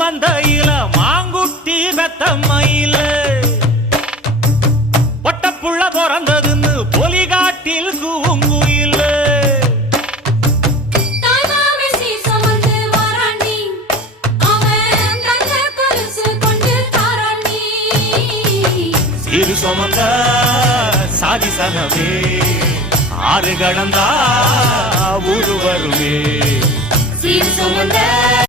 மந்தையில மாங்குட்டி பெத்தம்மையில ஒட்டப்புள்ள பிறந்ததுன்னு பொலிகாட்டில் கூங்குயில சிறு சுமந்த சாதி சனமே ஆறு கடந்தா ஊரு வருமே.